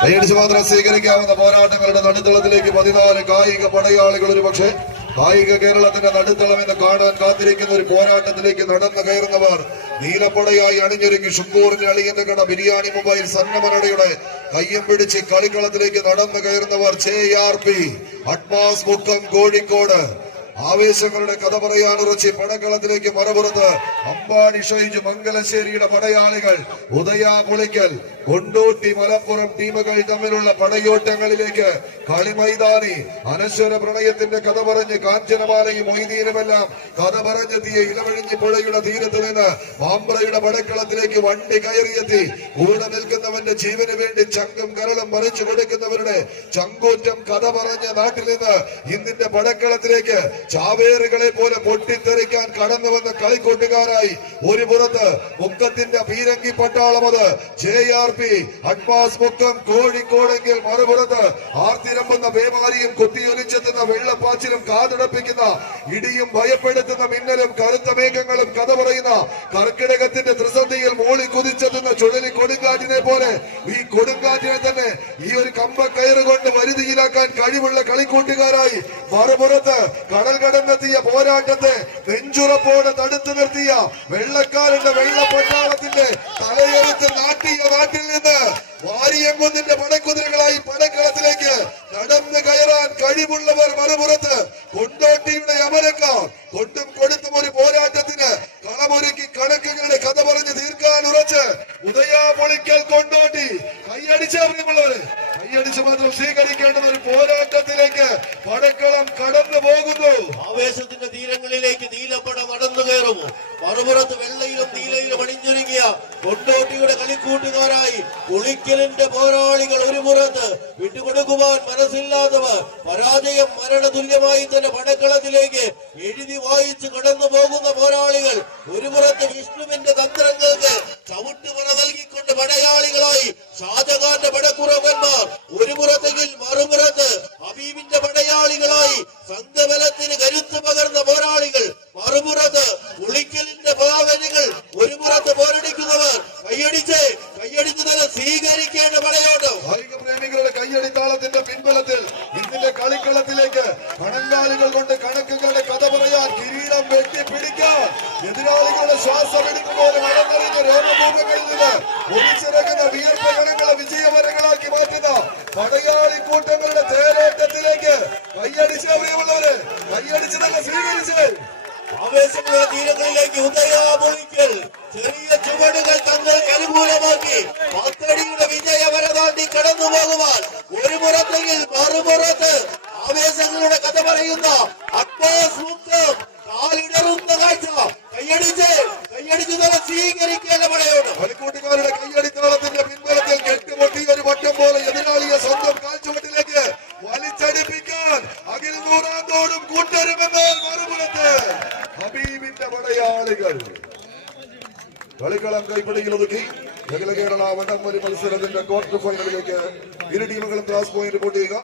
കൈയടിച്ച് മാത്രം സ്വീകരിക്കാവുന്ന പോരാട്ടങ്ങളുടെ നടുത്തളത്തിലേക്ക് പതിനാല് കായിക പടയാളികൾ ഒരു പക്ഷേ കായിക കേരളത്തിന്റെ നടുത്തളം എന്ന് കാണാൻ കാത്തിരിക്കുന്ന ഒരു പോരാട്ടത്തിലേക്ക് നടന്നു കയറുന്നവർ നീലപ്പടയായി അണിഞ്ഞൊരുങ്ങി ഷുക്കൂറിന്റെ അളിയന്റെ കട ബിരിയാണി മൊബൈൽ സന്നമനടയുടെ കയ്യം പിടിച്ച് കളിക്കളത്തിലേക്ക് നടന്നു കയറുന്നവർ ജെ ആർ പി അഡ്മാസ് മുക്കം കോഴിക്കോട്. ആവേശങ്ങളുടെ കഥ പറയാൻ പടക്കളത്തിലേക്ക് മറപുറത്ത് അമ്പാടി ഷൈജ് മംഗലശ്ശേരിയുടെ പടയാളികൾ ഉദയ പുളിക്കൽ കൊണ്ടോട്ടി മലപ്പുറം ടീമുകൾ തമ്മിലുള്ള പടയോട്ടങ്ങളിലേക്ക് കളിമൈതാനി അനശ്വര പ്രണയത്തിന്റെ കഥ പറഞ്ഞ് കാഞ്ചനമാലയും മൊയ്തീനുമെല്ലാം കഥ പറഞ്ഞെത്തിയ ഇലവഴിഞ്ഞി പുഴയുടെ തീരത്ത് നിന്ന് മാമ്പ്രയുടെ പടക്കളത്തിലേക്ക് വണ്ടി കയറിയെത്തി. കൂടെ നിൽക്കുന്നവന്റെ ജീവന് വേണ്ടി ചങ്കും കരളും മറിച്ചു കൊടുക്കുന്നവരുടെ ചങ്കൂറ്റം കഥ പറഞ്ഞ നാട്ടിൽ നിന്ന് ഇന്നിന്റെ പടക്കളത്തിലേക്ക് ചാവേറുകളെ പോലെ പൊട്ടിത്തെറിക്കാൻ കടന്നു വന്ന കളിക്കൂട്ടുകാരായി. ഒരു പുറത്ത് മുക്കത്തിന്റെ പീരങ്കി പട്ടാളം അത്. ജെ ആർ പി അഡ്വാസ് മുക്കം കോഴിക്കോടെങ്കിൽ മറുപുറത്ത് ആർത്തിരമ്പുന്ന വേമാരിയും കുത്തിയൊലിച്ചെത്തുന്ന വെള്ളപ്പാച്ചിലും കാതടപ്പിക്കുന്ന ഇടിയും ഭയപ്പെടുത്തുന്ന മിന്നലും കറുത്ത മേഘങ്ങളും കഥ പറയുന്ന കർക്കിടകത്തിന്റെ ത്രിസന്ധിയിൽ മോളി കുതിച്ചെത്തുന്ന ചുഴലി കൊടുങ്കാറ്റിനെ പോലെ ഈ കൊടുങ്കാറ്റിനെ തന്നെ ഈ ഒരു കമ്പ കയറുകൊണ്ട് വരുതിയിലാക്കാൻ കഴിവുള്ള കളിക്കൂട്ടുകാരായി. മറുപുറത്ത് കടൽ കടന്നെത്തിയ പോരാട്ടത്തെ നെഞ്ചുറപ്പോടെ തടുത്തു നിർത്തിയ വെള്ളക്കാരന്റെ വെള്ള വെള്ളപ്പട്ടാളത്തിന്റെ തലയെടുത്ത് നാട്ടിയ നാട്ടിൽ നിന്ന് വാരിയങ്കുന്നിന്റെ പടക്കുതിരകളായി പടക്കളത്തിലേക്ക് നടന്നു കയറാൻ കഴിവുള്ളവർ മറുപുറത്ത് കൊണ്ടോട്ടിയുടെ അമരക്കാർ കൊണ്ടും കൊടുത്തും ഒരു പോരാട്ടത്തിന് കളമൊരുക്കി കണക്കുകളുടെ കഥ പറഞ്ഞ് തീർക്കാൻ ഉറച്ച് ഉദയാ പൊളിക്കൽ കൊണ്ടോട്ടി കൈയടിച്ച കൈയടിച്ച് മാത്രം സ്വീകരിക്കേണ്ടുന്ന ഒരു പോരാട്ടത്തിലേക്ക് പടക്കളം കടന്നു പോകുന്നു ആവേശത്തിന്റെ തീരങ്ങളിലേക്ക് നീലപ്പട നടന്നു കയറുമോ മറുപുറത്ത് വെള്ളയിലും നീലയിലും അണിഞ്ഞൊരുങ്ങിയ കൊണ്ടോട്ടിയുടെ പുളിക്കലിന്റെ പോരാളികൾ ഒരു പുറത്ത് വിട്ടുകൊടുക്കുവാൻ മനസ്സില്ലാത്തവർ പരാജയം മരണതുല്യമായി തന്നെ പടക്കളത്തിലേക്ക് എഴുതി വായിച്ച് കടന്നു പോകുന്ന പോരാളികൾ ഒരു പുറത്ത് വിഷ്ണുവിന്റെ തന്ത്രങ്ങൾക്ക് ചവിട്ടുമറ നൽകിക്കൊണ്ട് പടയാളികളായി ഷാജഹാന്റെ പടക്കുറവന്മാർ ഒരു പുറത്തെങ്കിൽ മറുപുറത്ത് ഹബീബിന്റെ പടയാളികളായി സംഘബലത്തിന് കരുത്ത് പകർന്ന പോരാളികൾ മറുപുറത്ത് ഉളിക്കലിന്റെ ഭാവനകൾ ഒരു പുറത്ത് പോരടിക്കുന്നവർ കൈയടിച്ച് കൈയടിച്ച് തന്നെ സ്വീകരിക്കേണ്ട പടയോട്ടം കായിക പ്രേമികളുടെ കയ്യടിത്താളത്തിന്റെ പിൻബലത്തിൽ ഇന്നിന്റെ കളിക്കളത്തിലേക്ക് കണങ്കാലുകൾ കൊണ്ട് കണക്കുകളുടെ കഥ പറയാൻ കിരീടം വെട്ടിപ്പിടിക്കാൻ എതിരാളികളുടെ ശ്വാസം എടുക്കുമ്പോൾ മഴന്നറിയുന്ന രോമഭൂമികളിൽ നിന്ന് ഒളിച്ചിറങ്ങുന്ന വിയർപ്പ് കണങ്ങളെ വിജയമരങ്ങളാക്കി മാറ്റുന്ന പടയാളി കൂട്ടങ്ങളുടെ തേരോട്ടത്തിലേക്ക് കയ്യടിച്ച് പ്രിയമുള്ളവര് കയ്യടിച്ച് തന്നെ സ്വീകരിച്ച് ആവേശങ്ങളുടെ തീരങ്ങളിലേക്ക് ഉദയാപൊളിക്കൽ ചെറിയ ചുവടുകൾ തങ്ങൾക്ക് അനുകൂലമാക്കി പത്തടിയുടെ വിജയ വരതാണ്ടി കടന്നു പോകുവാൻ ഒരു പുറത്തെങ്കിൽ മറുപുറത്ത് ആവേശങ്ങളുടെ കഥ പറയുന്ന. കാലിടറുന്ന കാഴ്ച. കൈയടിച്ച് കൈയടിച്ച് തന്നെ സ്വീകരിക്കേണ്ട പടയോട് കളിക്കൂട്ടുകാരുടെ കയ്യടിത്താളത്തിന്റെ പിൻബലത്തിൽ കെട്ടുപൊട്ടിയ ഒരു വട്ടം പോലെ എതിരാളിയെ സ്വന്തം കാൽച്ചുവട്ടിലേക്ക് വലിച്ചടിപ്പിക്കാൻ അഖിൽ നൂറാന്തോടും കൂട്ടരുമെന്നാൽ മറുപുറത്ത് ഹബീബിന്റെ പടയാളികൾ. കളിക്കളം കൈപ്പിടിയിൽ ഒതുക്കി. കേരള വടംവലി മത്സരത്തിന്റെ ക്വാർട്ടർ ഫൈനലിലേക്ക് ഇരു ടീമുകളും ക്ലാസ് പോയിന്റ് പൊട്ടിയുക